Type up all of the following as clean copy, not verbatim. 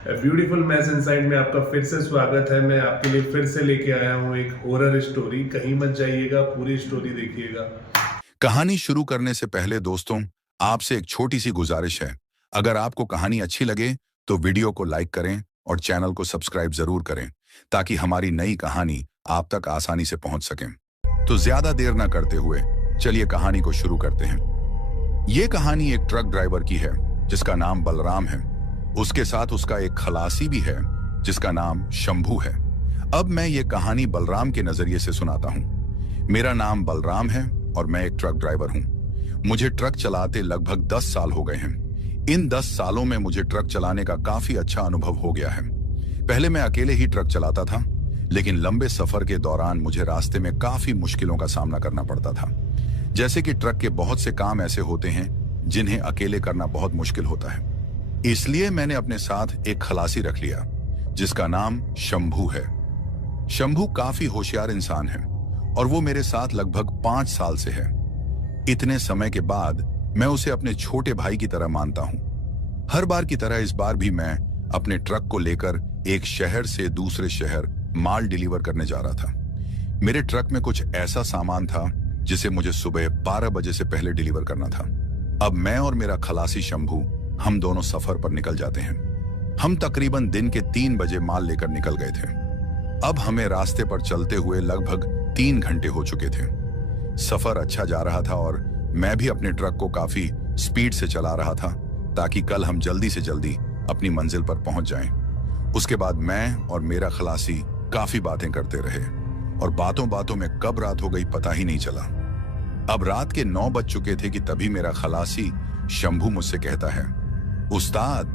Beautiful mess inside में आपका फिर से स्वागत है। मैं आपके लिए फिर से लेके आया हूँ एक हॉरर स्टोरी। कहीं मत जाइएगा, पूरी स्टोरी देखिएगा। कहानी शुरू करने से पहले दोस्तों, आपसे एक छोटी सी गुजारिश है। अगर आपको कहानी अच्छी लगे तो वीडियो को लाइक करें और चैनल को सब्सक्राइब जरूर करें ताकि हमारी नई कहानी आप तक आसानी से पहुंच सकें। तो ज्यादा देर ना करते हुए चलिए कहानी को शुरू करते हैं। ये कहानी एक ट्रक ड्राइवर की है जिसका नाम बलराम है। उसके साथ उसका एक खलासी भी है जिसका नाम शंभू है। अब मैं ये कहानी बलराम के नजरिए से सुनाता हूँ। मेरा नाम बलराम है और मैं एक ट्रक ड्राइवर हूँ। मुझे ट्रक चलाते लगभग 10 साल हो गए हैं। इन 10 सालों में मुझे ट्रक चलाने का काफी अच्छा अनुभव हो गया है। पहले मैं अकेले ही ट्रक चलाता था, लेकिन लंबे सफर के दौरान मुझे रास्ते में काफी मुश्किलों का सामना करना पड़ता था। जैसे कि ट्रक के बहुत से काम ऐसे होते हैं जिन्हें अकेले करना बहुत मुश्किल होता है। इसलिए मैंने अपने साथ एक खलासी रख लिया जिसका नाम शंभू है। शंभू काफी होशियार इंसान है और वो मेरे साथ लगभग 5 साल से है। इतने समय के बाद मैं उसे अपने छोटे भाई की तरह मानता हूँ। हर बार की तरह इस बार भी मैं अपने ट्रक को लेकर एक शहर से दूसरे शहर माल डिलीवर करने जा रहा था। मेरे ट्रक में कुछ ऐसा सामान था जिसे मुझे सुबह 12 बजे से पहले डिलीवर करना था। अब मैं और मेरा खलासी शंभू हम दोनों सफर पर निकल जाते हैं। हम तकरीबन दिन के 3 बजे माल लेकर निकल गए थे। अब हमें रास्ते पर चलते हुए लगभग 3 घंटे हो चुके थे। सफर अच्छा जा रहा था और मैं भी अपने ट्रक को काफी स्पीड से चला रहा था ताकि कल हम जल्दी से जल्दी अपनी मंजिल पर पहुंच जाएं। उसके बाद मैं और मेरा खलासी काफी बातें करते रहे और बातों बातों में कब रात हो गई पता ही नहीं चला। अब रात के 9 बज चुके थे कि तभी मेरा खलासी शंभू मुझसे कहता है, उस्ताद,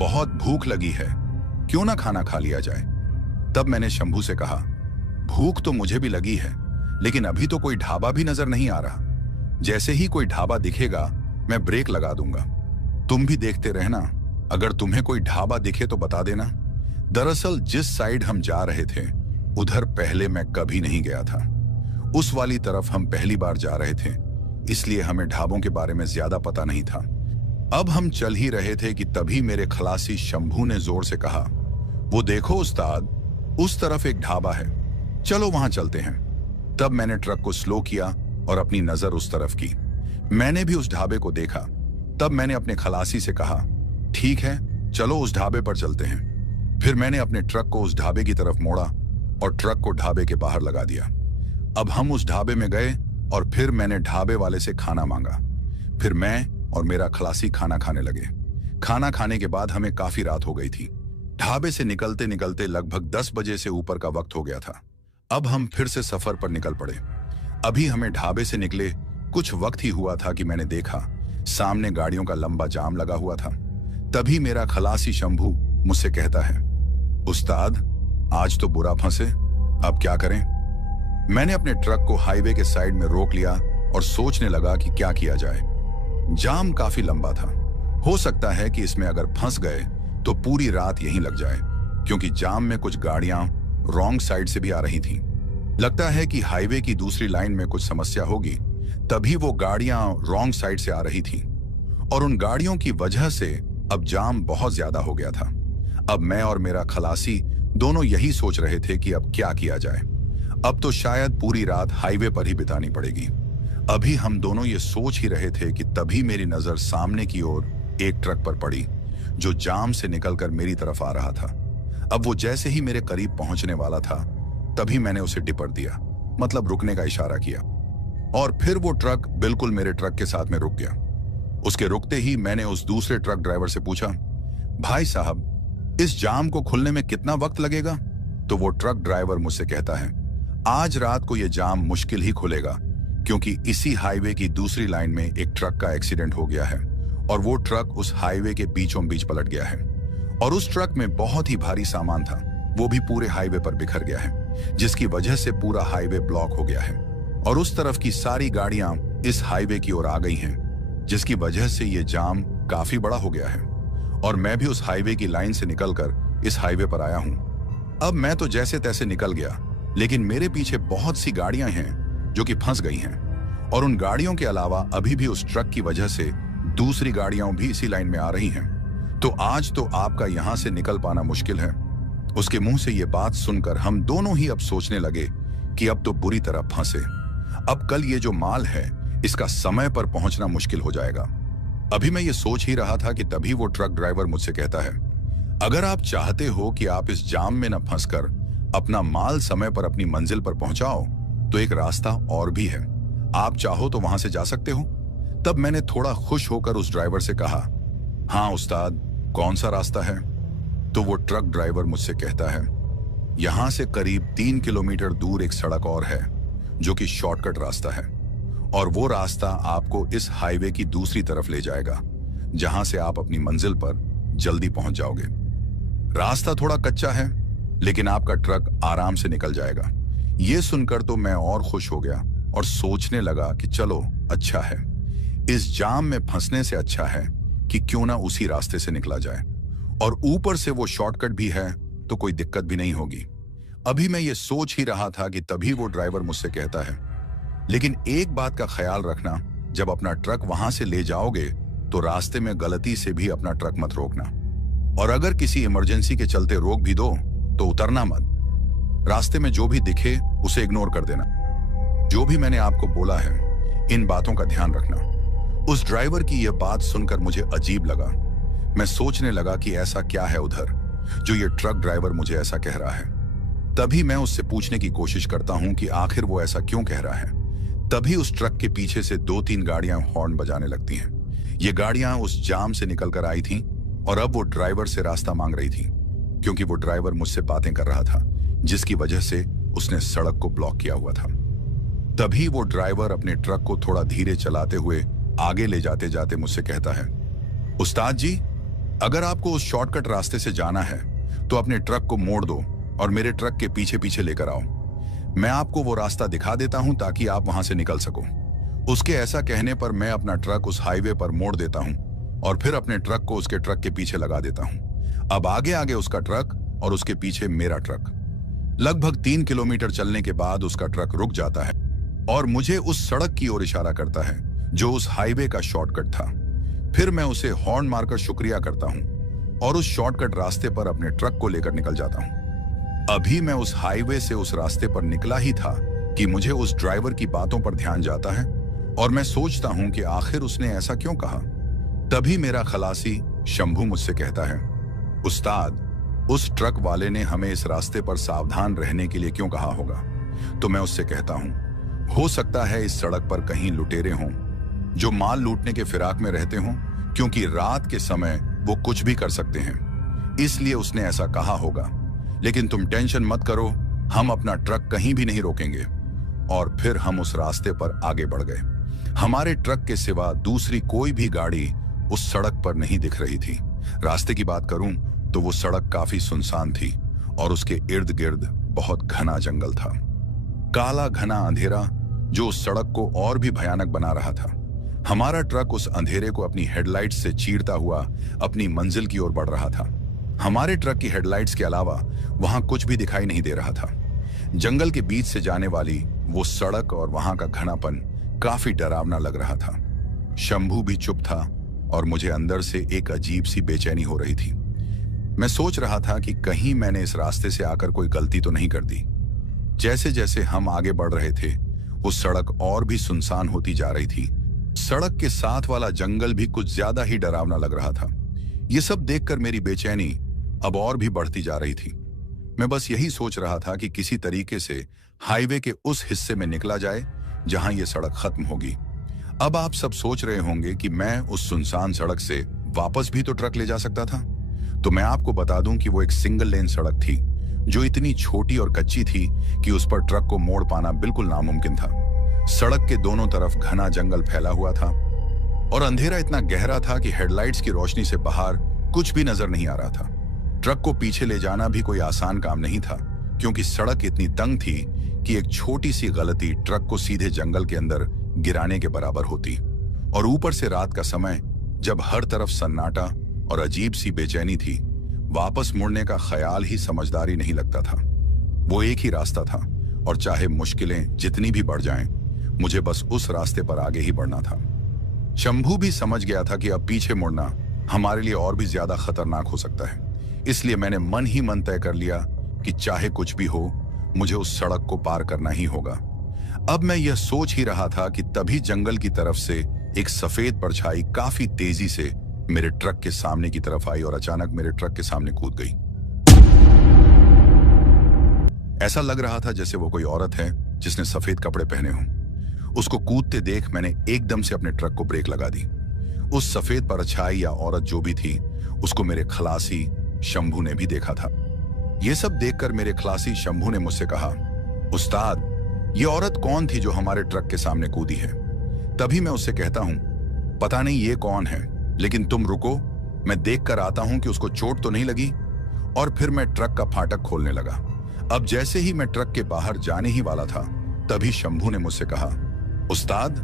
बहुत भूख लगी है, क्यों ना खाना खा लिया जाए। तब मैंने शंभू से कहा, भूख तो मुझे भी लगी है, लेकिन अभी तो कोई ढाबा भी नजर नहीं आ रहा। जैसे ही कोई ढाबा दिखेगा मैं ब्रेक लगा दूंगा। तुम भी देखते रहना, अगर तुम्हें कोई ढाबा दिखे तो बता देना। दरअसल जिस साइड हम जा रहे थे उधर पहले मैं कभी नहीं गया था। उस वाली तरफ हम पहली बार जा रहे थे, इसलिए हमें ढाबों के बारे में ज्यादा पता नहीं था। अब हम चल ही रहे थे कि तभी मेरे खलासी शंभू ने जोर से कहा, वो देखो उस्ताद, उस तरफ एक ढाबा है, चलो वहां चलते हैं। तब मैंने ट्रक को स्लो किया और अपनी नजर उस तरफ की। मैंने भी उस ढाबे को देखा। तब मैंने अपने खलासी से कहा, ठीक है, चलो उस ढाबे पर चलते हैं। फिर मैंने अपने ट्रक को उस ढाबे की तरफ मोड़ा और ट्रक को ढाबे के बाहर लगा दिया। अब हम उस ढाबे में गए और फिर मैंने ढाबे वाले से खाना मांगा। फिर मैं और मेरा खलासी खाना खाने लगे। खाना खाने के बाद हमें काफी रात हो गई थी। ढाबे से निकलते निकलते लगभग 10 बजे से ऊपर का वक्त हो गया था। अब हम फिर से सफर पर निकल पड़े। अभी हमें ढाबे से निकले कुछ वक्त ही हुआ था कि मैंने देखा सामने गाड़ियों का लंबा जाम लगा हुआ था। तभी मेरा खलासी शंभू मुझसे कहता है, उस्ताद, आज तो बुरा फंसे, अब क्या करें। मैंने अपने ट्रक को हाईवे के साइड में रोक लिया और सोचने लगा कि क्या किया जाए। जाम काफी लंबा था, हो सकता है कि इसमें अगर फंस गए तो पूरी रात यहीं लग जाए, क्योंकि जाम में कुछ गाड़ियां रॉन्ग साइड से भी आ रही थीं। लगता है कि हाईवे की दूसरी लाइन में कुछ समस्या होगी, तभी वो गाड़ियां रॉन्ग साइड से आ रही थीं और उन गाड़ियों की वजह से अब जाम बहुत ज्यादा हो गया था। अब मैं और मेरा खलासी दोनों यही सोच रहे थे कि अब क्या किया जाए। अब तो शायद पूरी रात हाईवे पर ही बितानी पड़ेगी। अभी हम दोनों ये सोच ही रहे थे कि तभी मेरी नजर सामने की ओर एक ट्रक पर पड़ी जो जाम से निकलकर मेरी तरफ आ रहा था। अब वो जैसे ही मेरे करीब पहुंचने वाला था तभी मैंने उसे डिपर दिया, मतलब रुकने का इशारा किया, और फिर वो ट्रक बिल्कुल मेरे ट्रक के साथ में रुक गया। उसके रुकते ही मैंने उस दूसरे ट्रक ड्राइवर से पूछा, भाई साहब, इस जाम को खुलने में कितना वक्त लगेगा। तो वो ट्रक ड्राइवर मुझसे कहता है, आज रात को यह जाम मुश्किल ही खुलेगा, क्योंकि इसी हाईवे की दूसरी लाइन में एक ट्रक का एक्सीडेंट हो गया है और वो ट्रक उस हाईवे के बीचों बीच पलट गया है और उस ट्रक में बहुत ही भारी सामान था, वो भी पूरे हाईवे पर बिखर गया है, जिसकी वजह से पूरा हाईवे ब्लॉक हो गया है और उस तरफ की सारी गाड़ियां इस हाईवे की ओर आ गई हैं, जिसकी वजह से ये जाम काफी बड़ा हो गया है और मैं भी उस हाईवे की लाइन से निकलकर इस हाईवे पर आया हूं। अब मैं तो जैसे तैसे निकल गया, लेकिन मेरे पीछे बहुत सी गाड़ियां हैं जो कि फंस गई हैं और उन गाड़ियों के अलावा अभी भी उस ट्रक की वजह से दूसरी गाड़ियां भी इसी लाइन में आ रही हैं। तो आज तो आपका यहां से निकल पाना मुश्किल है। उसके मुंह से ये बात सुनकर हम दोनों ही अब सोचने लगे कि अब तो बुरी तरह फंसे। अब कल ये जो माल है इसका समय पर पहुंचना मुश्किल हो जाएगा। अभी मैं ये सोच ही रहा था कि तभी वो ट्रक ड्राइवर मुझसे कहता है, अगर आप चाहते हो कि आप इस जाम में न फंसकर अपना माल समय पर अपनी मंजिल पर पहुंचाओ तो एक रास्ता और भी है, आप चाहो तो वहां से जा सकते हो। तब मैंने थोड़ा खुश होकर उस ड्राइवर से कहा, हाँ उस्ताद, कौन सा रास्ता है? तो वो ट्रक ड्राइवर मुझसे कहता है, यहां से करीब 3 किलोमीटर दूर एक सड़क और है जो कि शॉर्टकट रास्ता है, और वो रास्ता आपको इस हाईवे की दूसरी तरफ ले जाएगा जहां से आप अपनी मंजिल पर जल्दी पहुंच जाओगे। रास्ता थोड़ा कच्चा है लेकिन आपका ट्रक आराम से निकल जाएगा। ये सुनकर तो मैं और खुश हो गया और सोचने लगा कि चलो अच्छा है, इस जाम में फंसने से अच्छा है कि क्यों ना उसी रास्ते से निकला जाए, और ऊपर से वो शॉर्टकट भी है तो कोई दिक्कत भी नहीं होगी। अभी मैं ये सोच ही रहा था कि तभी वो ड्राइवर मुझसे कहता है, लेकिन एक बात का ख्याल रखना, जब अपना ट्रक वहां से ले जाओगे तो रास्ते में गलती से भी अपना ट्रक मत रोकना, और अगर किसी इमरजेंसी के चलते रोक भी दो तो उतरना मत। रास्ते में जो भी दिखे उसे इग्नोर कर देना। जो भी मैंने आपको बोला है इन बातों का ध्यान रखना। उस ड्राइवर की यह बात सुनकर मुझे अजीब लगा। मैं सोचने लगा कि ऐसा क्या है उधर जो ये ट्रक ड्राइवर मुझे ऐसा कह रहा है। तभी मैं उससे पूछने की कोशिश करता हूं कि आखिर वो ऐसा क्यों कह रहा है। तभी उस ट्रक के पीछे से 2-3 गाड़ियां हॉर्न बजाने लगती हैं। ये गाड़ियां उस जाम से निकलकर आई थीं और अब वो ड्राइवर से रास्ता मांग रही थी, क्योंकि वो ड्राइवर मुझसे बातें कर रहा था जिसकी वजह से उसने सड़क को ब्लॉक किया हुआ था। तभी वो ड्राइवर अपने ट्रक को थोड़ा धीरे चलाते हुए आगे ले जाते जाते मुझसे कहता है, उस्ताद जी, अगर आपको उस शॉर्टकट रास्ते से जाना है तो अपने ट्रक को मोड़ दो और मेरे ट्रक के पीछे पीछे लेकर आओ। मैं आपको वो रास्ता दिखा देता हूं ताकि आप वहां से निकल सको। उसके ऐसा कहने पर मैं अपना ट्रक उस हाईवे पर मोड़ देता हूं और फिर अपने ट्रक को उसके ट्रक के पीछे लगा देता हूं। अब आगे आगे उसका ट्रक और उसके पीछे मेरा ट्रक। लगभग 3 किलोमीटर चलने के बाद उसका ट्रक रुक जाता है और मुझे उस सड़क की ओर इशारा करता है जो उस हाईवे का शॉर्टकट था। फिर मैं उसे हॉर्न मारकर शुक्रिया करता हूं और उस शॉर्टकट रास्ते पर अपने ट्रक को लेकर निकल जाता हूं। अभी मैं उस हाईवे से उस रास्ते पर निकला ही था कि मुझे उस ड्राइवर की बातों पर ध्यान जाता है और मैं सोचता हूं कि आखिर उसने ऐसा क्यों कहा। तभी मेरा खलासी शंभू मुझसे कहता है, उस्ताद, उस ट्रक वाले ने हमें इस रास्ते पर सावधान रहने के लिए क्यों कहा होगा? तो मैं उससे कहता हूं, हो सकता है इस सड़क पर कहीं लुटेरे हों जो माल लूटने के फिराक में रहते हों, क्योंकि रात के समय वो कुछ भी कर सकते हैं, इसलिए उसने ऐसा कहा होगा। लेकिन तुम टेंशन मत करो, हम अपना ट्रक कहीं भी नहीं रोकेंगे। और फिर हम उस रास्ते पर आगे बढ़ गए। हमारे ट्रक के सिवा दूसरी कोई भी गाड़ी उस सड़क पर नहीं दिख रही थी। रास्ते की बात करूं तो वो सड़क काफी सुनसान थी और उसके इर्द गिर्द बहुत घना जंगल था। काला घना अंधेरा जो उस सड़क को और भी भयानक बना रहा था। हमारा ट्रक उस अंधेरे को अपनी हेडलाइट से चीरता हुआ अपनी मंजिल की ओर बढ़ रहा था। हमारे ट्रक की हेडलाइट्स के अलावा वहां कुछ भी दिखाई नहीं दे रहा था। जंगल के बीच से जाने वाली वो सड़क और वहां का घनापन काफी डरावना लग रहा था। शंभू भी चुप था और मुझे अंदर से एक अजीब सी बेचैनी हो रही थी। मैं सोच रहा था कि कहीं मैंने इस रास्ते से आकर कोई गलती तो नहीं कर दी। जैसे जैसे हम आगे बढ़ रहे थे वो सड़क और भी सुनसान होती जा रही थी। सड़क के साथ वाला जंगल भी कुछ ज्यादा ही डरावना लग रहा था। ये सब देखकर मेरी बेचैनी अब और भी बढ़ती जा रही थी। मैं बस यही सोच रहा था कि किसी तरीके से हाईवे के उस हिस्से में निकला जाए जहां ये सड़क खत्म होगी। अब आप सब सोच रहे होंगे कि मैं उस सुनसान सड़क से वापस भी तो ट्रक ले जा सकता था। तो मैं आपको बता दूं कि वो एक सिंगल लेन सड़क थी जो इतनी छोटी और कच्ची थी कि उस पर ट्रक को मोड़ पाना बिल्कुल नामुमकिन था। सड़क के दोनों तरफ घना जंगल फैला हुआ था और अंधेरा इतना गहरा था कि हेडलाइट्स की रोशनी से बाहर कुछ भी नजर नहीं आ रहा था। ट्रक को पीछे ले जाना भी कोई आसान काम नहीं था, क्योंकि सड़क इतनी तंग थी कि एक छोटी सी गलती ट्रक को सीधे जंगल के अंदर गिराने के बराबर होती। और ऊपर से रात का समय, जब हर तरफ सन्नाटा और अजीब सी बेचैनी थी, वापस मुड़ने का ख्याल ही समझदारी नहीं लगता था। वो एक ही रास्ता था और चाहे मुश्किलें जितनी भी बढ़ जाएं, मुझे बस उस रास्ते पर आगे ही बढ़ना था। शंभू भी समझ गया था कि अब पीछे मुड़ना हमारे लिए और भी ज्यादा खतरनाक हो सकता है। इसलिए मैंने मन ही मन तय कर लिया कि चाहे कुछ भी हो, मुझे उस सड़क को पार करना ही होगा। अब मैं यह सोच ही रहा था कि तभी जंगल की तरफ से एक सफेद परछाई काफी तेजी से मेरे ट्रक के सामने की तरफ आई और अचानक मेरे ट्रक के सामने कूद गई। ऐसा लग रहा था जैसे वो कोई औरत है जिसने सफेद कपड़े पहने हों। उसको कूदते देख मैंने एकदम से अपने ट्रक को ब्रेक लगा दी। उस सफेद परछाई या औरत जो भी थी, उसको मेरे खलासी शंभू ने भी देखा था। यह सब देखकर मेरे खलासी शंभू ने मुझसे कहा, उस्ताद, ये औरत कौन थी जो हमारे ट्रक के सामने कूदी है? तभी मैं उससे कहता हूं, पता नहीं ये कौन है, लेकिन तुम रुको, मैं देख कर आता हूं कि उसको चोट तो नहीं लगी। और फिर मैं ट्रक का फाटक खोलने लगा। अब जैसे ही मैं ट्रक के बाहर जाने ही वाला था, तभी शंभू ने मुझसे कहा, उस्ताद,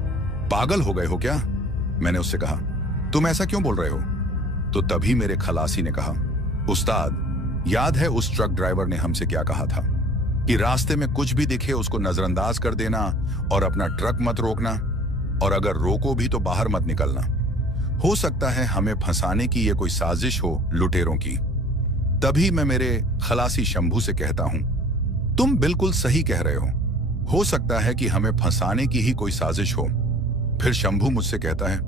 पागल हो गए हो क्या? मैंने उससे कहा, तुम ऐसा क्यों बोल रहे हो? तो तभी मेरे खलासी ने कहा, उस्ताद, याद है उस ट्रक ड्राइवर ने हमसे क्या कहा था कि रास्ते में कुछ भी दिखे उसको नजरअंदाज कर देना और अपना ट्रक मत रोकना, और अगर रोको भी तो बाहर मत निकलना। हो सकता है हमें फंसाने की ये कोई साजिश हो लुटेरों की। तभी मैं मेरे खलासी शंभू से कहता हूं, तुम बिल्कुल सही कह रहे हो सकता है कि हमें फंसाने की ही कोई साजिश हो। फिर शंभू मुझसे कहता है,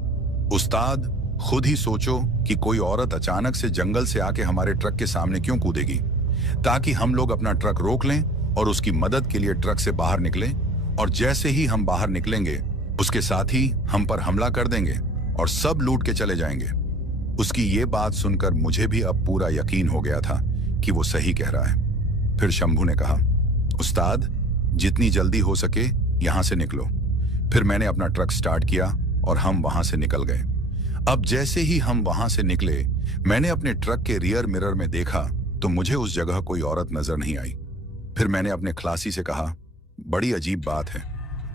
उस्ताद, खुद ही सोचो कि कोई औरत अचानक से जंगल से आके हमारे ट्रक के सामने क्यों कूदेगी, ताकि हम लोग अपना ट्रक रोक लें और उसकी मदद के लिए ट्रक से बाहर निकलें, और जैसे ही हम बाहर निकलेंगे उसके साथ ही हम पर हमला कर देंगे और सब लूट के चले जाएंगे। उसकी ये बात सुनकर मुझे भी अब पूरा यकीन हो गया था कि वो सही कह रहा है। फिर शंभू ने कहा, उस्ताद, जितनी जल्दी हो सके यहां से निकलो। फिर मैंने अपना ट्रक स्टार्ट किया और हम वहां से निकल गए। अब जैसे ही हम वहां से निकले, मैंने अपने ट्रक के रियर मिरर में देखा तो मुझे उस जगह कोई औरत नजर नहीं आई। फिर मैंने अपने खलासी से कहा, बड़ी अजीब बात है,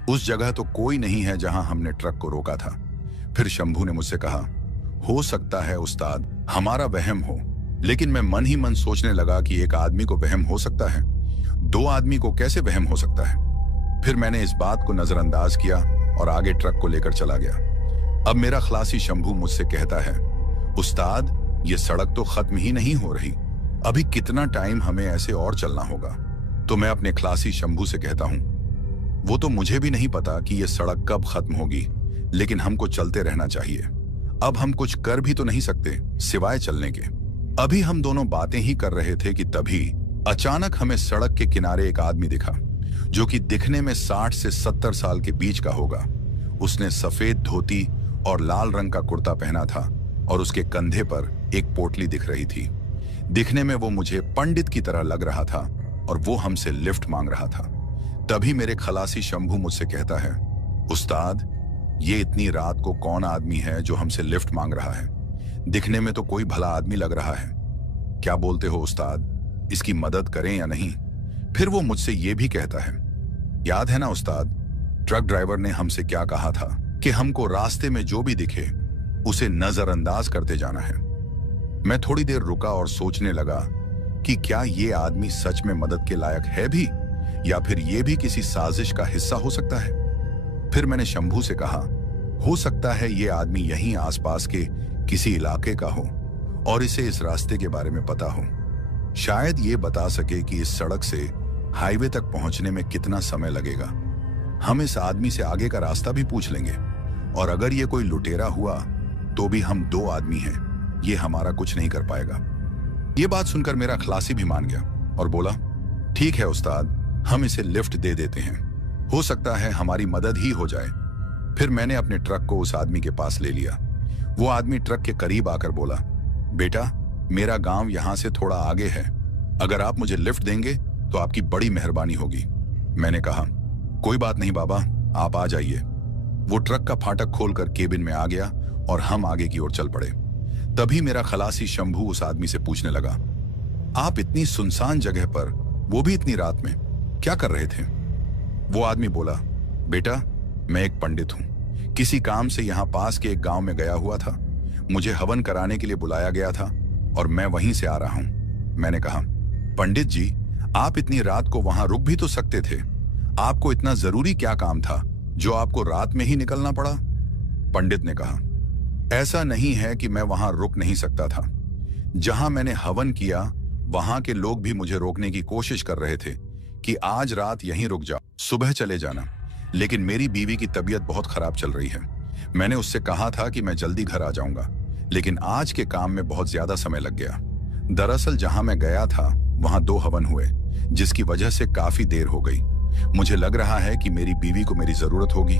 उस जगह तो कोई नहीं है जहां हमने ट्रक को रोका था। फिर शंभू ने मुझसे कहा, हो सकता है उस्ताद हमारा वहम हो, लेकिन मैं मन ही मन सोचने लगा कि एक आदमी को वहम हो सकता है, दो आदमी को कैसे वहम हो सकता है। फिर मैंने इस बात को नजरअंदाज किया और आगे ट्रक को लेकर चला गया। अब मेरा खलासी शंभू मुझसे कहता है, उस्ताद, ये सड़क तो खत्म ही नहीं हो रही, अभी कितना टाइम हमें ऐसे और चलना होगा। तो मैं अपने खलासी शंभू से कहता हूं, वो तो मुझे भी नहीं पता कि ये सड़क कब खत्म होगी, लेकिन हमको चलते रहना चाहिए। अब हम कुछ कर भी तो नहीं सकते सिवाय चलने के। अभी हम दोनों बातें ही कर रहे थे कि तभी अचानक हमें सड़क के किनारे एक आदमी दिखा, जो कि दिखने में 60 से 70 साल के बीच का होगा। उसने सफेद धोती और लाल रंग का कुर्ता पहना था और उसके कंधे पर एक पोटली दिख रही थी। दिखने में वो मुझे पंडित की तरह लग रहा था और वो हमसे लिफ्ट मांग रहा था। तभी मेरे खलासी शंभू मुझसे कहता है, उस्ताद, ये इतनी रात को कौन आदमी है जो हमसे लिफ्ट मांग रहा है? दिखने में तो कोई भला आदमी लग रहा है। क्या बोलते हो उस्ताद, इसकी मदद करें या नहीं? फिर वो मुझसे ये भी कहता है, याद है ना उस्ताद, ट्रक ड्राइवर ने हमसे क्या कहा था कि हमको रास्ते में जो भी दिखे उसे नजरअंदाज करते जाना है। मैं थोड़ी देर रुका और सोचने लगा कि क्या ये आदमी सच में मदद के लायक है भी, या फिर ये भी किसी साजिश का हिस्सा हो सकता है। फिर मैंने शंभू से कहा, हो सकता है ये आदमी यहीं आसपास के किसी इलाके का हो और इसे इस रास्ते के बारे में पता हो। शायद ये बता सके कि इस सड़क से हाईवे तक पहुंचने में कितना समय लगेगा। हम इस आदमी से आगे का रास्ता भी पूछ लेंगे, और अगर ये कोई लुटेरा हुआ तो भी हम दो आदमी हैं, ये हमारा कुछ नहीं कर पाएगा। ये बात सुनकर मेरा खलासी भी मान गया और बोला, ठीक है उस्ताद, हम इसे लिफ्ट दे देते हैं, हो सकता है हमारी मदद ही हो जाए। फिर मैंने अपने ट्रक को उस आदमी के पास ले लिया। वो आदमी ट्रक के करीब आकर बोला, बेटा, मेरा गांव यहां से थोड़ा आगे है, अगर आप मुझे लिफ्ट देंगे तो आपकी बड़ी मेहरबानी होगी। मैंने कहा, कोई बात नहीं बाबा, आप आ जाइए। वो ट्रक का फाटक खोलकर केबिन में आ गया और हम आगे की ओर चल पड़े। तभी मेरा खलासी शंभू उस आदमी से पूछने लगा, आप इतनी सुनसान जगह पर, वो भी इतनी रात में, क्या कर रहे थे? वो आदमी बोला, बेटा, मैं एक पंडित हूं, किसी काम से यहां पास के एक गांव में गया हुआ था, मुझे हवन कराने के लिए बुलाया गया था और मैं वहीं से आ रहा हूं। मैंने कहा, पंडित जी, आप इतनी रात को वहां रुक भी तो सकते थे, आपको इतना जरूरी क्या काम था जो आपको रात में ही निकलना पड़ा? पंडित ने कहा, ऐसा नहीं है कि मैं वहां रुक नहीं सकता था। जहां मैंने हवन किया वहां के लोग भी मुझे रोकने की कोशिश कर रहे थे कि आज रात यहीं रुक जाओ, सुबह चले जाना। लेकिन मेरी बीवी की तबीयत बहुत खराब चल रही है। मैंने उससे कहा था कि मैं जल्दी घर आ जाऊंगा, लेकिन आज के काम में बहुत ज्यादा समय लग गया। दरअसल जहां मैं गया था वहां 2 हवन हुए, जिसकी वजह से काफी देर हो गई। मुझे लग रहा है कि मेरी बीवी को मेरी जरूरत होगी।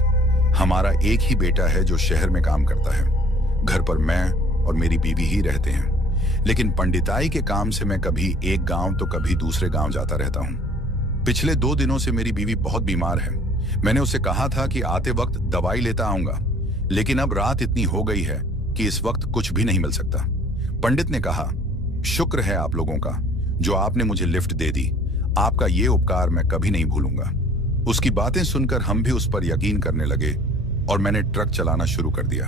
हमारा एक ही बेटा है जो शहर में काम करता है। घर पर मैं और मेरी बीवी ही रहते हैं। लेकिन पंडिताई के काम से मैं कभी एक गांव तो कभी दूसरे गांव जाता रहता हूं। पिछले 2 दिनों से मेरी बीवी बहुत बीमार है। मैंने उससे कहा था कि आते वक्त दवाई लेता आऊंगा, लेकिन अब रात इतनी हो गई है कि इस वक्त कुछ भी नहीं मिल सकता। पंडित ने कहा, शुक्र है आप लोगों का जो आपने मुझे लिफ्ट दे दी। आपका ये उपकार मैं कभी नहीं भूलूंगा। उसकी बातें सुनकर हम भी उस पर यकीन करने लगे और मैंने ट्रक चलाना शुरू कर दिया।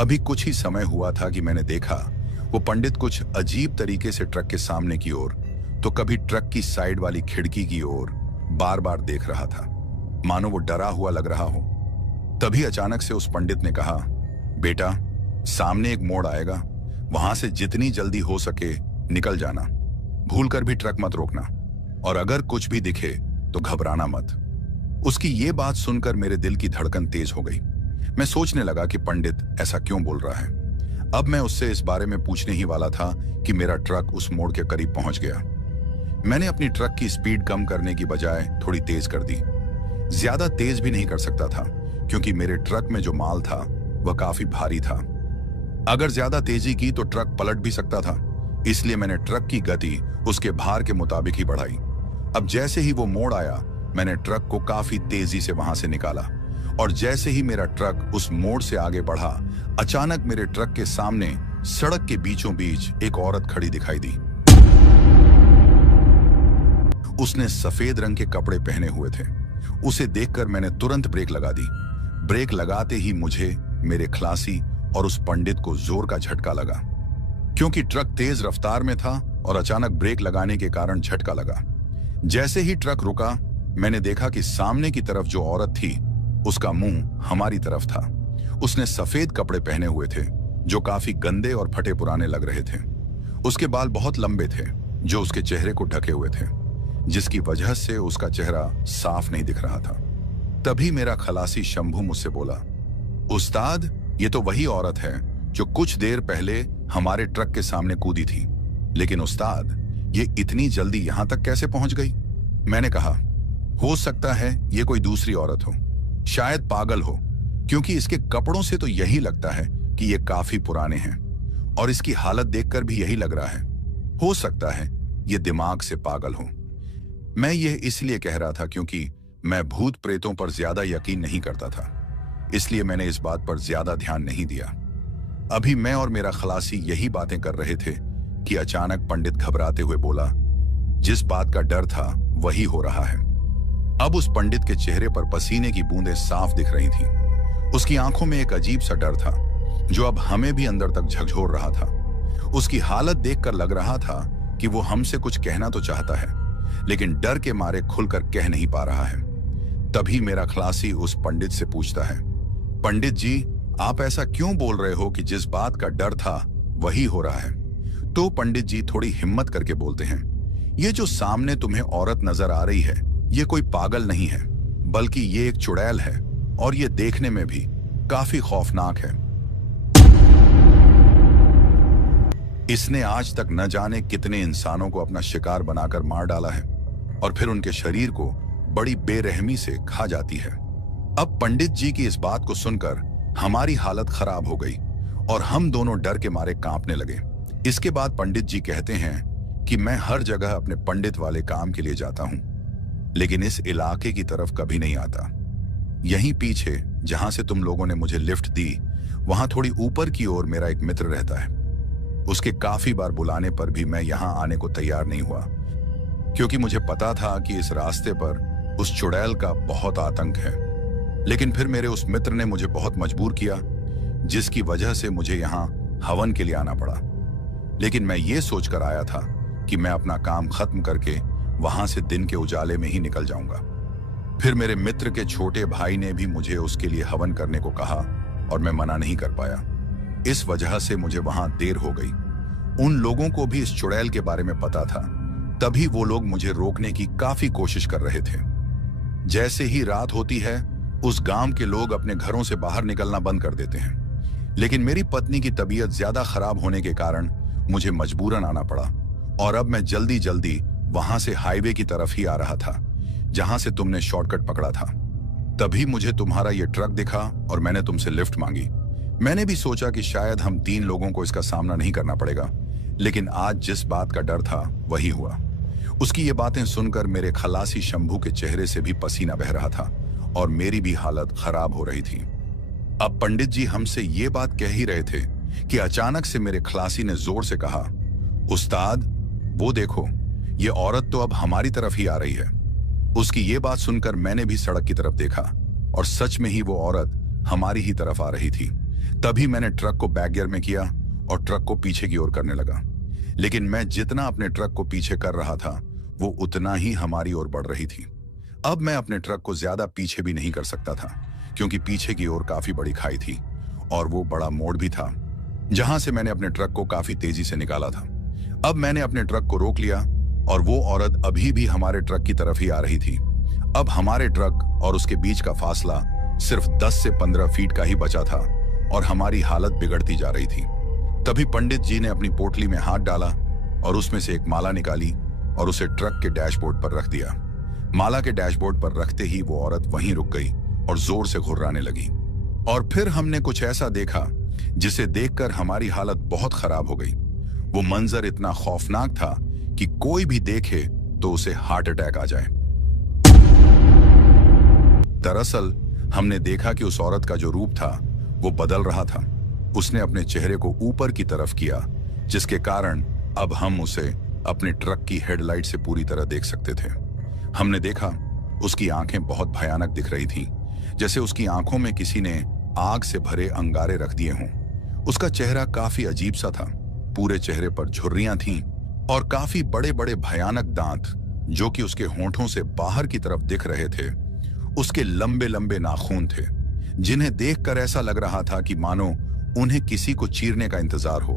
अभी कुछ ही समय हुआ था कि मैंने देखा वो पंडित कुछ अजीब तरीके से ट्रक के सामने की ओर तो कभी ट्रक की साइड वाली खिड़की की ओर बार बार देख रहा था, मानो वो डरा हुआ लग रहा हो। तभी अचानक से उस पंडित ने कहा, बेटा सामने एक मोड़ आएगा, वहां से जितनी जल्दी हो सके निकल जाना। भूलकर भी ट्रक मत रोकना, और अगर कुछ भी दिखे तो घबराना मत। उसकी ये बात सुनकर मेरे दिल की धड़कन तेज हो गई। मैं सोचने लगा कि पंडित ऐसा क्यों बोल रहा है। अब मैं उससे इस बारे में पूछने ही वाला था कि मेरा ट्रक उस मोड़ के करीब पहुंच गया। मैंने अपनी ट्रक की स्पीड कम करने की बजाय थोड़ी तेज कर दी। ज्यादा तेज भी नहीं कर सकता था क्योंकि मेरे ट्रक में जो माल था वह काफी भारी था। अगर ज्यादा तेजी की तो ट्रक पलट भी सकता था, इसलिए मैंने ट्रक की गति उसके भार के मुताबिक ही बढ़ाई। अब जैसे ही वो मोड़ आया, मैंने ट्रक को काफी तेजी से वहां से निकाला, और जैसे ही मेरा ट्रक उस मोड़ से आगे बढ़ा, अचानक मेरे ट्रक के सामने सड़क के बीचों बीच एक औरत खड़ी दिखाई दी। उसने सफेद रंग के कपड़े पहने हुए थे। उसे देखकर मैंने तुरंत ब्रेक लगा दी। ब्रेक लगाते ही मुझे, मेरे खलासी और उस पंडित को जोर का झटका लगा, क्योंकि ट्रक तेज रफ्तार में था और अचानक ब्रेक लगाने के कारण झटका लगा। जैसे ही ट्रक रुका, मैंने देखा कि सामने की तरफ जो औरत थी उसका मुंह हमारी तरफ था। उसने सफेद कपड़े पहने हुए थे जो काफी गंदे और फटे पुराने लग रहे थे। उसके बाल बहुत लंबे थे जो उसके चेहरे को ढके हुए थे, जिसकी वजह से उसका चेहरा साफ नहीं दिख रहा था। तभी मेरा खलासी शंभू मुझसे बोला, उस्ताद ये तो वही औरत है जो कुछ देर पहले हमारे ट्रक के सामने कूदी थी। लेकिन उस्ताद ये इतनी जल्दी यहां तक कैसे पहुंच गई? मैंने कहा, हो सकता है ये कोई दूसरी औरत हो, शायद पागल हो, क्योंकि इसके कपड़ों से तो यही लगता है कि ये काफी पुराने हैं, और इसकी हालत देखकर भी यही लग रहा है। हो सकता है ये दिमाग से पागल हो। मैं ये इसलिए कह रहा था क्योंकि मैं भूत प्रेतों पर ज्यादा यकीन नहीं करता था, इसलिए मैंने इस बात पर ज्यादा ध्यान नहीं दिया। अभी मैं और मेरा खलासी यही बातें कर रहे थे कि अचानक पंडित घबराते हुए बोला, जिस बात का डर था वही हो रहा है। अब उस पंडित के चेहरे पर पसीने की बूंदें साफ दिख रही थीं। उसकी आंखों में एक अजीब सा डर था जो अब हमें भी अंदर तक झकझोर रहा था। उसकी हालत देखकर लग रहा था कि वो हमसे कुछ कहना तो चाहता है, लेकिन डर के मारे खुलकर कह नहीं पा रहा है। तभी मेरा खलासी उस पंडित से पूछता है, पंडित जी आप ऐसा क्यों बोल रहे हो कि जिस बात का डर था वही हो रहा है? तो पंडित जी थोड़ी हिम्मत करके बोलते हैं, ये जो सामने तुम्हें औरत नजर आ रही है ये कोई पागल नहीं है, बल्कि ये एक चुड़ैल है, और ये देखने में भी काफी खौफनाक है। इसने आज तक न जाने कितने इंसानों को अपना शिकार बनाकर मार डाला है और फिर उनके शरीर को बड़ी बेरहमी से खा जाती है। अब पंडित जी की इस बात को सुनकर हमारी हालत खराब हो गई और हम दोनों डर के मारे कांपने लगे। इसके बाद पंडित जी कहते हैं कि मैं हर जगह अपने पंडित वाले काम के लिए जाता हूं, लेकिन इस इलाके की तरफ कभी नहीं आता। यहीं पीछे जहां से तुम लोगों ने मुझे लिफ्ट दी, वहां थोड़ी ऊपर की ओर मेरा एक मित्र रहता है। उसके काफी बार बुलाने पर भी मैं यहां आने को तैयार नहीं हुआ, क्योंकि मुझे पता था कि इस रास्ते पर उस चुड़ैल का बहुत आतंक है। लेकिन फिर मेरे उस मित्र ने मुझे बहुत मजबूर किया, जिसकी वजह से मुझे यहां हवन के लिए आना पड़ा। लेकिन मैं ये सोचकर आया था कि मैं अपना काम खत्म करके वहां से दिन के उजाले में ही निकल जाऊंगा। फिर मेरे मित्र के छोटे भाई ने भी मुझे उसके लिए हवन करने को कहा और मैं मना नहीं कर पाया। इस वजह से मुझे वहां देर हो गई। उन लोगों को भी इस चुड़ैल के बारे में पता था, तभी वो लोग मुझे रोकने की काफी कोशिश कर रहे थे। जैसे ही रात होती है, उस गांव के लोग अपने घरों से बाहर निकलना बंद कर देते हैं। लेकिन मेरी पत्नी की तबीयत ज्यादा खराब होने के कारण मुझे मजबूरन आना पड़ा और अब मैं जल्दी जल्दी वहां से हाईवे की तरफ ही आ रहा था, जहां से तुमने शॉर्टकट पकड़ा था। तभी मुझे तुम्हारा ये ट्रक दिखा और मैंने तुमसे लिफ्ट मांगी। मैंने भी सोचा कि शायद हम 3 लोगों को इसका सामना नहीं करना पड़ेगा, लेकिन आज जिस बात का डर था वही हुआ। उसकी ये बातें सुनकर मेरे खलासी शंभू के चेहरे से भी पसीना बह रहा था और मेरी भी हालत खराब हो रही थी। अब पंडित जी हमसे ये बात कह ही रहे थे कि अचानक से मेरे खलासी ने जोर से कहा, उस्ताद वो देखो, ये औरत तो अब हमारी तरफ ही आ रही है। उसकी ये बात सुनकर मैंने भी सड़क की तरफ देखा और सच में ही वो औरत हमारी ही तरफ आ रही थी। तभी मैंने ट्रक को बैक गियर में किया और ट्रक को पीछे की ओर करने लगा। लेकिन मैं जितना अपने ट्रक को पीछे कर रहा था, वो उतना ही हमारी ओर बढ़ रही थी। अब मैं अपने ट्रक को ज्यादा पीछे भी नहीं कर सकता था, क्योंकि पीछे की ओर काफी बड़ी खाई थी और वो बड़ा मोड़ भी था, जहां से मैंने अपने ट्रक को काफी तेजी से निकाला था। अब मैंने अपने ट्रक को रोक लिया और वो औरत अभी भी हमारे ट्रक की तरफ ही आ रही थी। अब हमारे ट्रक और उसके बीच का फासला सिर्फ 10 से 15 फीट का ही बचा था और हमारी हालत बिगड़ती जा रही थी। तभी पंडित जी ने अपनी पोटली में हाथ डाला और उसमें से एक माला निकाली और उसे ट्रक के डैशबोर्ड पर रख दिया। माला के डैशबोर्ड पर रखते ही वो औरत वहीं रुक गई और जोर से घुर्राने लगी। और फिर हमने कुछ ऐसा देखा जिसे देखकर हमारी हालत बहुत खराब हो गई। वो मंजर इतना खौफनाक था कि कोई भी देखे तो उसे हार्ट अटैक आ जाए। दरअसल हमने देखा कि उस औरत का जो रूप था वो बदल रहा था। उसने अपने चेहरे को ऊपर की तरफ किया, जिसके कारण अब हम उसे अपने ट्रक की हेडलाइट से पूरी तरह देख सकते थे। हमने देखा उसकी आंखें बहुत भयानक दिख रही थीं, जैसे उसकी आंखों में किसी ने आग से भरे अंगारे रख दिए हों। उसका चेहरा काफी अजीब सा था। पूरे चेहरे पर झुर्रियां थीं और काफी बड़े बड़े भयानक दांत जो कि उसके होंठों से बाहर की तरफ दिख रहे थे। उसके लंबे लंबे नाखून थे, जिन्हें देखकर ऐसा लग रहा था कि मानो उन्हें किसी को चीरने का इंतजार हो।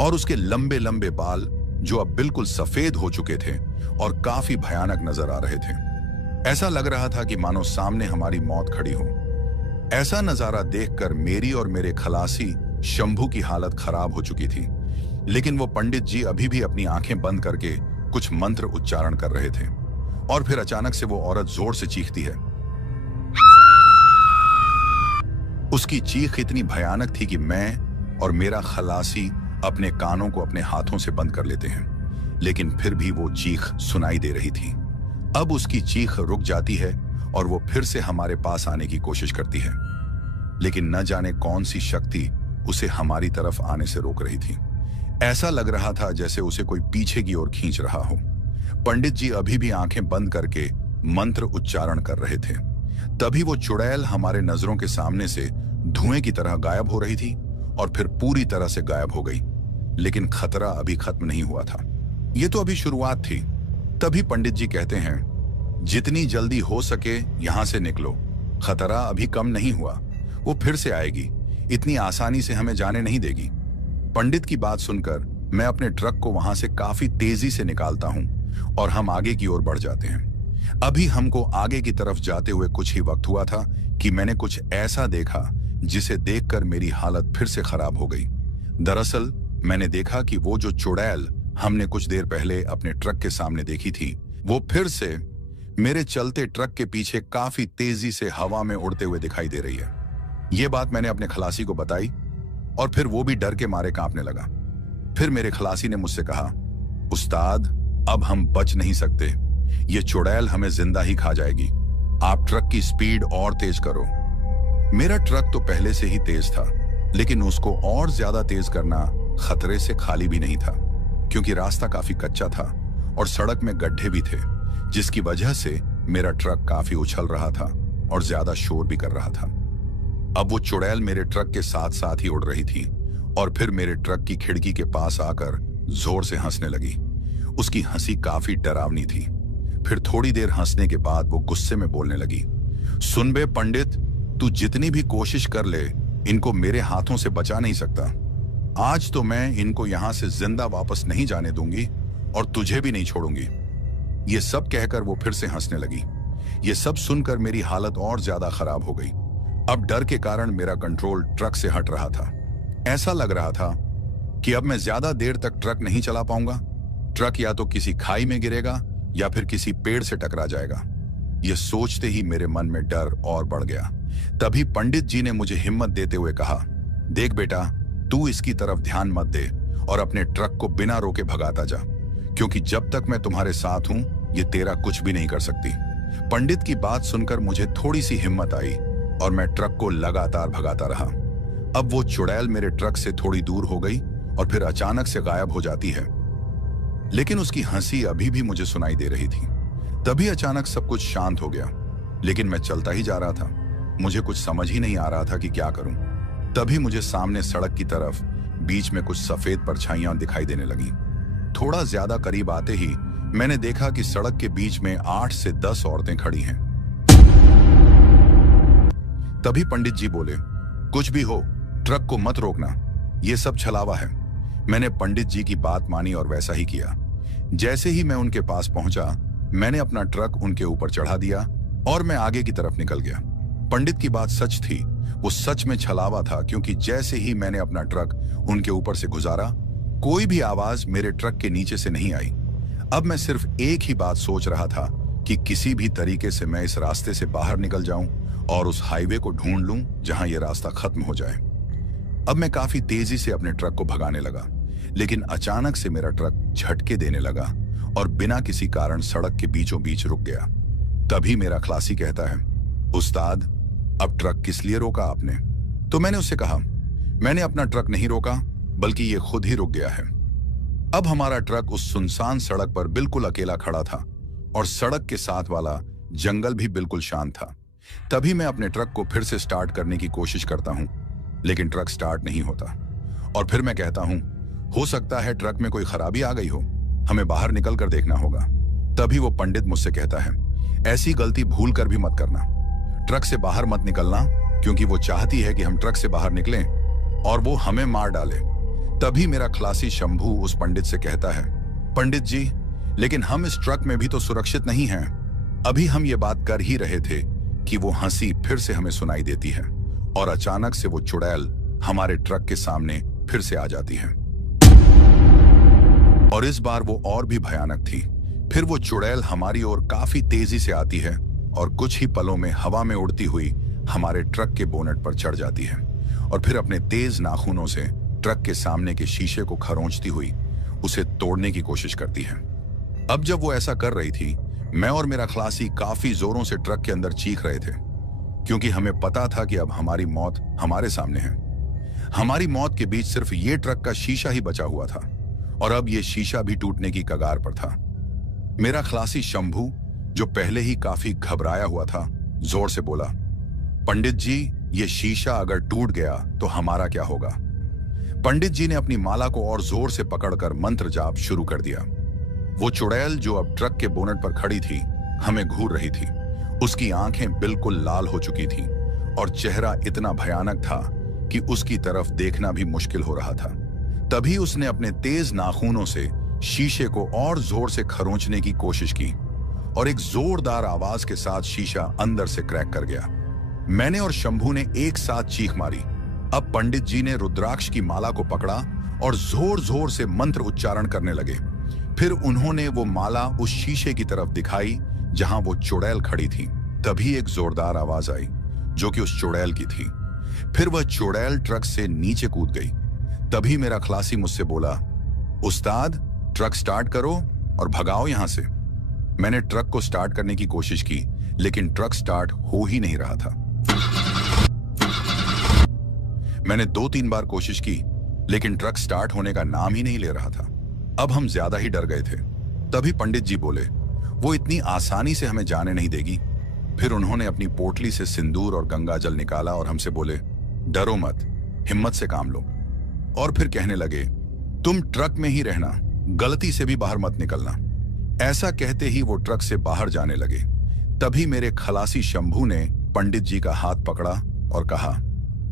और उसके लंबे लंबे बाल जो अब बिल्कुल सफेद हो चुके थे और काफी भयानक नजर आ रहे थे। ऐसा लग रहा था कि मानो सामने हमारी मौत खड़ी हो। ऐसा नजारा देखकर मेरी और मेरे खलासी शंभू की हालत खराब हो चुकी थी। लेकिन वो पंडित जी अभी भी अपनी आंखें बंद करके कुछ मंत्र उच्चारण कर रहे थे। और फिर अचानक से वो औरत जोर से चीखती है। उसकी चीख इतनी भयानक थी कि मैं और मेरा खलासी अपने कानों को अपने हाथों से बंद कर लेते हैं, लेकिन फिर भी वो चीख सुनाई दे रही थी। अब उसकी चीख रुक जाती है और वो फिर से हमारे पास आने की कोशिश करती है, लेकिन न जाने कौन सी शक्ति उसे हमारी तरफ आने से रोक रही थी। ऐसा लग रहा था जैसे उसे कोई पीछे की ओर खींच रहा हो। पंडित जी अभी भी आंखें बंद करके मंत्र उच्चारण कर रहे थे। तभी वो चुड़ैल हमारे नजरों के सामने से धुएं की तरह गायब हो रही थी और फिर पूरी तरह से गायब हो गई। लेकिन खतरा अभी खत्म नहीं हुआ था, ये तो अभी शुरुआत थी। तभी पंडित जी कहते हैं, जितनी जल्दी हो सके यहां से निकलो, खतरा अभी कम नहीं हुआ, वो फिर से आएगी, इतनी आसानी से हमें जाने नहीं देगी। पंडित की बात सुनकर मैं अपने ट्रक को वहां से काफी तेजी से निकालता हूं और हम आगे की ओर बढ़ जाते हैं। अभी हमको आगे की तरफ जाते हुए कुछ ही वक्त हुआ था कि मैंने कुछ ऐसा देखा जिसे देखकर मेरी हालत फिर से खराब हो गई। दरअसल मैंने देखा कि वो जो चुड़ैल हमने कुछ देर पहले अपने ट्रक के सामने देखी थी, वो फिर से मेरे चलते ट्रक के पीछे काफी तेजी से हवा में उड़ते हुए दिखाई दे रही है। ये बात मैंने अपने खलासी को बताई और फिर वो भी डर के मारे कांपने लगा। फिर मेरे खलासी ने मुझसे कहा, उस्ताद अब हम बच नहीं सकते, ये चुड़ैल हमें जिंदा ही खा जाएगी, आप ट्रक की स्पीड और तेज करो। मेरा ट्रक तो पहले से ही तेज था, लेकिन उसको और ज्यादा तेज करना खतरे से खाली भी नहीं था, क्योंकि रास्ता काफी कच्चा था और सड़क में गड्ढे भी थे, जिसकी वजह से मेरा ट्रक काफी उछल रहा था और ज्यादा शोर भी कर रहा था। अब वो चुड़ैल मेरे ट्रक के साथ साथ ही उड़ रही थी और फिर मेरे ट्रक की खिड़की के पास आकर जोर से हंसने लगी। उसकी हंसी काफी डरावनी थी। फिर थोड़ी देर हंसने के बाद वो गुस्से में बोलने लगी, सुन बे पंडित, तू जितनी भी कोशिश कर ले, इनको मेरे हाथों से बचा नहीं सकता। आज तो मैं इनको यहां से जिंदा वापस नहीं जाने दूंगी और तुझे भी नहीं छोड़ूंगी। ये सब कहकर वो फिर से हंसने लगी। ये सब सुनकर मेरी हालत और ज्यादा खराब हो गई। अब डर के कारण मेरा कंट्रोल ट्रक से हट रहा था। ऐसा लग रहा था कि अब मैं ज्यादा देर तक ट्रक नहीं चला पाऊंगा। ट्रक या तो किसी खाई में गिरेगा या फिर किसी पेड़ से टकरा जाएगा। यह सोचते ही मेरे मन में डर और बढ़ गया। तभी पंडित जी ने मुझे हिम्मत देते हुए कहा, देख बेटा, तू इसकी तरफ ध्यान मत दे और अपने ट्रक को बिना रोके भगाता जा, क्योंकि जब तक मैं तुम्हारे साथ हूं ये तेरा कुछ भी नहीं कर सकती। पंडित की बात सुनकर मुझे थोड़ी सी हिम्मत आई और मैं ट्रक को लगातार भगाता रहा। अब वो चुड़ैल मेरे ट्रक से थोड़ी दूर हो गई और फिर अचानक से गायब हो जाती है, लेकिन उसकी हंसी अभी भी मुझे सुनाई दे रही थी। तभी अचानक सब कुछ शांत हो गया, लेकिन मैं चलता ही जा रहा था। मुझे कुछ समझ ही नहीं आ रहा था कि क्या करूं। तभी मुझे सामने सड़क की तरफ बीच में कुछ सफेद परछाइयां दिखाई देने लगी। थोड़ा ज्यादा करीब आते ही मैंने देखा कि सड़क के बीच में 8 से 10 औरतें खड़ी हैं। तभी पंडित जी बोले, कुछ भी हो, ट्रक को मत रोकना, ये सब छलावा है। मैंने पंडित जी की बात मानी और वैसा ही किया। जैसे ही मैं उनके पास पहुंचा, मैंने अपना ट्रक उनके ऊपर चढ़ा दिया और मैं आगे की तरफ निकल गया। पंडित की बात सच थी, वो सच में छलावा था, क्योंकि जैसे ही मैंने अपना ट्रक उनके ऊपर से गुजारा, कोई भी आवाज मेरे ट्रक के नीचे से नहीं आई। अब मैं सिर्फ एक ही बात सोच रहा था कि किसी भी तरीके से मैं इस रास्ते से बाहर निकल जाऊं और उस हाईवे को ढूंढ लूं जहां यह रास्ता खत्म हो जाए। अब मैं काफी तेजी से अपने ट्रक को भगाने लगा, लेकिन अचानक से मेरा ट्रक झटके देने लगा और बिना किसी कारण सड़क के बीचों बीच रुक गया। तभी मेरा खलासी कहता है, उस्ताद, अब ट्रक किस लिए रोका आपने? तो मैंने उससे कहा, मैंने अपना ट्रक नहीं रोका, बल्कि ये खुद ही रुक गया है। अब हमारा ट्रक उस सुनसान सड़क पर बिल्कुल अकेला खड़ा था और सड़क के साथ वाला जंगल भी बिल्कुल शांत था। तभी मैं अपने ट्रक को फिर से स्टार्ट करने की कोशिश करता हूं, लेकिन ट्रक स्टार्ट नहीं होता। और फिर मैं कहता हूं, हो सकता है ट्रक में कोई खराबी आ गई हो, हमें बाहर निकल कर देखना होगा। तभी वो पंडित मुझसे कहता है, ऐसी गलती भूल कर भी मत करना, ट्रक से बाहर मत निकलना, क्योंकि वो चाहती है कि हम ट्रक से बाहर निकलें और वो हमें मार डाले। तभी मेरा खलासी शंभू उस पंडित से कहता है, पंडित जी, लेकिन हम इस ट्रक में भी तो सुरक्षित नहीं हैं। अभी हम ये बात कर ही रहे थे कि वो हंसी फिर से हमें सुनाई देती है और अचानक से वो चुड़ैल हमारे ट्रक के सामने फिर से आ जाती है और इस बार वो और भी भयानक थी। फिर वो चुड़ैल हमारी ओर काफी तेजी से आती है और कुछ ही पलों में हवा में उड़ती हुई हमारे ट्रक के बोनट पर चढ़ जाती है और फिर अपने तेज नाखूनों से ट्रक के सामने के शीशे को खरोंचती हुई उसे तोड़ने की कोशिश करती है। अब जब वो ऐसा कर रही थी, मैं और मेरा खलासी काफी जोरों से ट्रक के अंदर चीख रहे थे, क्योंकि हमें पता था कि अब हमारी मौत हमारे सामने है। हमारी मौत के बीच सिर्फ ये ट्रक का शीशा ही बचा हुआ था और अब ये शीशा भी टूटने की कगार पर था। मेरा खलासी शंभू, जो पहले ही काफी घबराया हुआ था, जोर से बोला, पंडित जी, ये शीशा अगर टूट गया तो हमारा क्या होगा? पंडित जी ने अपनी माला को और जोर से पकड़कर मंत्र जाप शुरू कर दिया। वो चुड़ैल जो अब ट्रक के बोनट पर खड़ी थी, हमें घूर रही थी। उसकी आंखें बिल्कुल लाल हो चुकी थीं और चेहरा इतना भयानक था कि उसकी तरफ देखना भी मुश्किल हो रहा था। तभी उसने अपने तेज नाखूनों से शीशे को और जोर से खरोंचने की कोशिश की और एक जोरदार आवाज के साथ शीशा अंदर से क्रैक कर गया। मैंने और शंभू ने एक साथ चीख मारी। अब पंडित जी ने रुद्राक्ष की माला को पकड़ा और जोर जोर से मंत्र उच्चारण करने लगे। फिर उन्होंने वो माला उस शीशे की तरफ दिखाई जहां वो चुड़ैल खड़ी थी। तभी एक जोरदार आवाज आई जो कि उस चुड़ैल की थी। फिर वह चुड़ैल ट्रक से नीचे कूद गई। तभी मेरा खलासी मुझसे बोला, उस्ताद, ट्रक स्टार्ट करो और भगाओ यहां से। मैंने ट्रक को स्टार्ट करने की कोशिश की, लेकिन ट्रक स्टार्ट हो ही नहीं रहा था। मैंने 2-3 बार कोशिश की, लेकिन ट्रक स्टार्ट होने का नाम ही नहीं ले रहा था। अब हम ज्यादा ही डर गए थे। तभी पंडित जी बोले, वो इतनी आसानी से हमें जाने नहीं देगी। फिर उन्होंने अपनी पोटली से सिंदूर और गंगा जल निकाला और हमसे बोले, डरो मत, हिम्मत से काम लो। और फिर कहने लगे, तुम ट्रक में ही रहना, गलती से भी बाहर मत निकलना। ऐसा कहते ही वो ट्रक से बाहर जाने लगे। तभी मेरे खलासी शंभू ने पंडित जी का हाथ पकड़ा और कहा,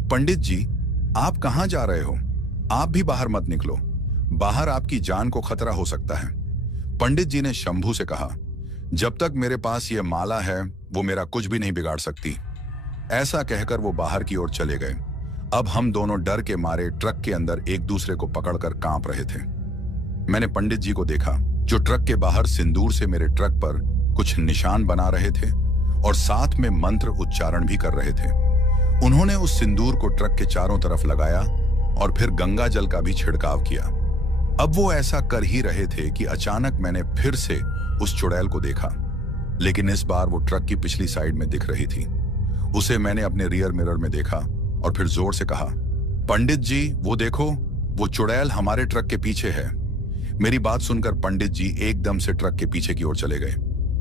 पंडित जी, आप कहाँ जा रहे हो? आप भी बाहर मत निकलो, बाहर आपकी जान को खतरा हो सकता है। पंडित जी ने शंभू से कहा, जब तक मेरे पास यह माला है वो मेरा कुछ भी नहीं बिगाड़ सकती। ऐसा कहकर वो बाहर की ओर चले गए। अब हम दोनों डर के मारे ट्रक के अंदर एक दूसरे को पकड़कर कांप रहे थे। मैंने पंडित जी को देखा जो ट्रक के बाहर सिंदूर से मेरे ट्रक पर कुछ निशान बना रहे थे और साथ में मंत्र उच्चारण भी कर रहे थे। उन्होंने उस सिंदूर को ट्रक के चारों तरफ लगाया और फिर गंगा जल का भी छिड़काव किया। अब वो ऐसा कर ही रहे थे कि अचानक मैंने फिर से उस चुड़ैल को देखा, लेकिन इस बार वो ट्रक की पिछली साइड में दिख रही थी। उसे मैंने अपने रियर मिरर में देखा और फिर जोर से कहा, पंडित जी वो देखो, वो चुड़ैल हमारे ट्रक के पीछे है। मेरी बात सुनकर पंडित जी एकदम से ट्रक के पीछे की ओर चले गए।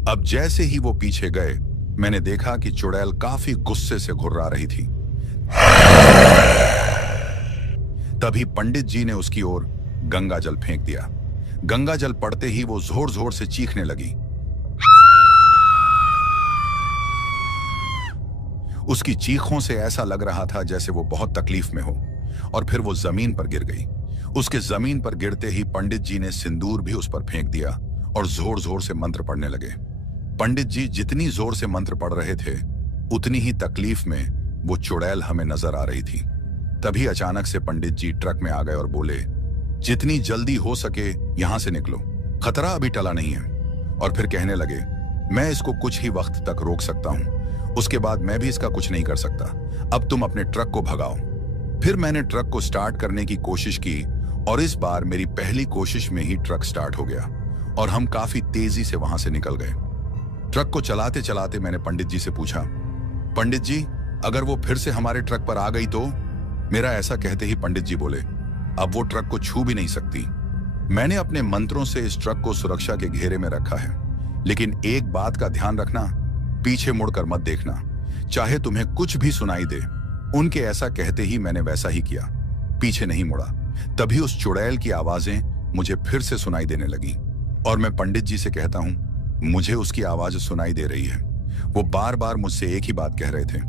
अब जैसे ही वो पीछे गए, मैंने देखा कि चुड़ैल काफी गुस्से से घुर्रा रही थी। तभी पंडित जी ने उसकी ओर गंगा जल फेंक दिया। गंगा जल पड़ते ही वो जोर जोर से चीखने लगी। उसकी चीखों से ऐसा लग रहा था जैसे वो बहुत तकलीफ में हो, और फिर वो जमीन पर गिर गई। उसके जमीन पर गिरते ही पंडित जी ने सिंदूर भी उस पर फेंक दिया और जोर जोर से मंत्र पढ़ने लगे। पंडित जी जितनी जोर से मंत्र पढ़ रहे थे, उतनी ही तकलीफ में वो चुड़ैल हमें नजर आ रही थी। तभी अचानक से पंडित जी ट्रक में आ गए और बोले, जितनी जल्दी हो सके यहां से निकलो, खतरा अभी टला नहीं है। और फिर कहने लगे, मैं इसको कुछ ही वक्त तक रोक सकता हूं, उसके बाद मैं भी इसका कुछ नहीं कर सकता। अब तुम अपने ट्रक को भगाओ। फिर मैंने ट्रक को स्टार्ट करने की कोशिश की और इस बार मेरी पहली कोशिश में ही ट्रक स्टार्ट हो गया और हम काफी तेजी से वहां से निकल गए। ट्रक को चलाते चलाते मैंने पंडित जी से पूछा, पंडित जी अगर वो फिर से हमारे ट्रक पर आ गई तो? मेरा ऐसा कहते ही पंडित जी बोले, अब वो ट्रक को छू भी नहीं सकती। मैंने अपने मंत्रों से इस ट्रक को सुरक्षा के घेरे में रखा है, लेकिन एक बात का ध्यान रखना, पीछे मुड़कर मत देखना, चाहे तुम्हें कुछ भी सुनाई दे। उनके ऐसा कहते ही मैंने वैसा ही किया, पीछे नहीं मुड़ा। तभी उस चुड़ैल की आवाजें मुझे फिर से सुनाई देने लगी और मैं पंडित जी से कहता हूं, मुझे उसकी आवाज सुनाई दे रही है। वो बार बार मुझसे एक ही बात कह रहे थे,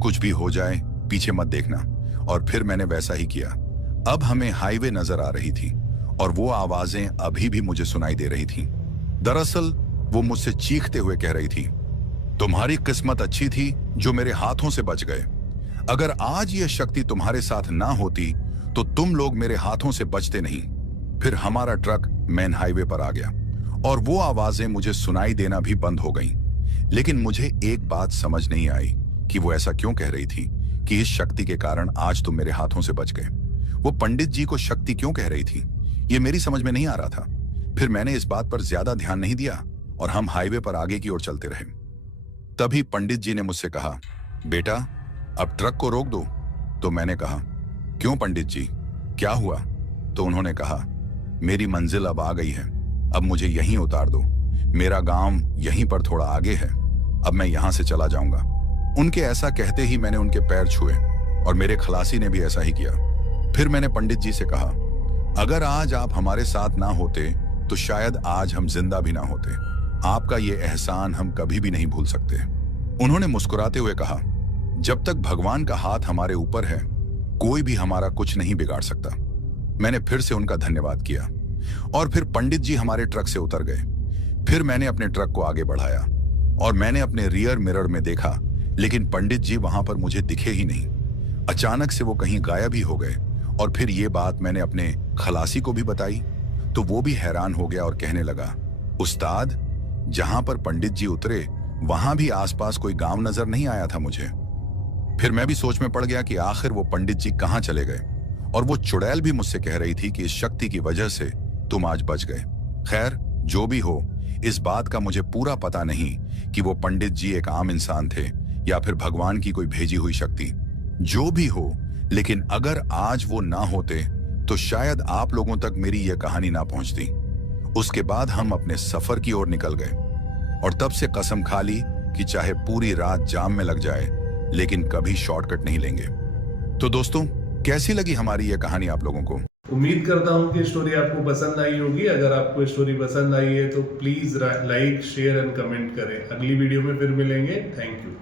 कुछ भी हो जाए पीछे मत देखना। और फिर मैंने वैसा ही किया। अब हमें हाईवे नजर आ रही थी और वो आवाजें अभी भी मुझे सुनाई दे रही थी। दरअसल वो मुझसे चीखते हुए कह रही थी, तुम्हारी किस्मत अच्छी थी जो मेरे हाथों से बच गए। अगर आज ये शक्ति तुम्हारे साथ ना होती तो तुम लोग मेरे हाथों से बचते नहीं। फिर हमारा ट्रक मेन हाईवे पर आ गया और वो आवाजें मुझे सुनाई देना भी बंद हो गईं। लेकिन मुझे एक बात समझ नहीं आई कि वो ऐसा क्यों कह रही थी कि इस शक्ति के कारण आज तुम मेरे हाथों से बच गए। वो पंडित जी को शक्ति क्यों कह रही थी, ये मेरी समझ में नहीं आ रहा था। फिर मैंने इस बात पर ज्यादा ध्यान नहीं दिया और हम हाईवे पर आगे की ओर चलते रहे। तभी पंडित जी ने मुझसे कहा, बेटा अब ट्रक को रोक दो। तो मैंने कहा, क्यों पंडित जी, क्या हुआ? तो उन्होंने कहा, मेरी मंजिल अब आ गई है, अब मुझे यहीं उतार दो। मेरा गांव यहीं पर थोड़ा आगे है, अब मैं यहां से चला जाऊंगा। उनके ऐसा कहते ही मैंने उनके पैर छुए और मेरे खलासी ने भी ऐसा ही किया। फिर मैंने पंडित जी से कहा, अगर आज आप हमारे साथ ना होते तो शायद आज हम जिंदा भी ना होते। आपका ये एहसान हम कभी भी नहीं भूल सकते। उन्होंने मुस्कुराते हुए कहा, जब तक भगवान का हाथ हमारे ऊपर है कोई भी हमारा कुछ नहीं बिगाड़ सकता। मैंने फिर से उनका धन्यवाद किया और फिर पंडित जी हमारे ट्रक से उतर गए। फिर मैंने अपने ट्रक को आगे बढ़ाया और मैंने अपने रियर मिरर में देखा, लेकिन पंडित जी वहां पर मुझे दिखे ही नहीं। अचानक से वो कहीं गायब ही हो गए। और फिर ये बात मैंने अपने खलासी को भी बताई तो वो भी हैरान हो गया और कहने लगा, उस्ताद जहां पर पंडित जी उतरे वहां भी आसपास कोई गांव नजर नहीं आया था मुझे। फिर मैं भी सोच में पड़ गया कि आखिर वो पंडित जी कहां चले गए। और वो चुड़ैल भी मुझसे कह रही थी कि इस शक्ति की वजह से तुम आज बच गए। खैर जो भी हो, इस बात का मुझे पूरा पता नहीं कि वो पंडित जी एक आम इंसान थे या फिर भगवान की कोई भेजी हुई शक्ति। जो भी हो, लेकिन अगर आज वो ना होते तो शायद आप लोगों तक मेरी यह कहानी ना पहुंचती। उसके बाद हम अपने सफर की ओर निकल गए और तब से कसम खा ली कि चाहे पूरी रात जाम में लग जाए लेकिन कभी शॉर्टकट नहीं लेंगे। तो दोस्तों, कैसी लगी हमारी यह कहानी आप लोगों को? उम्मीद करता हूँ कि स्टोरी आपको पसंद आई होगी। अगर आपको स्टोरी पसंद आई है तो please like, share and comment करें। अगली वीडियो में फिर मिलेंगे। Thank you.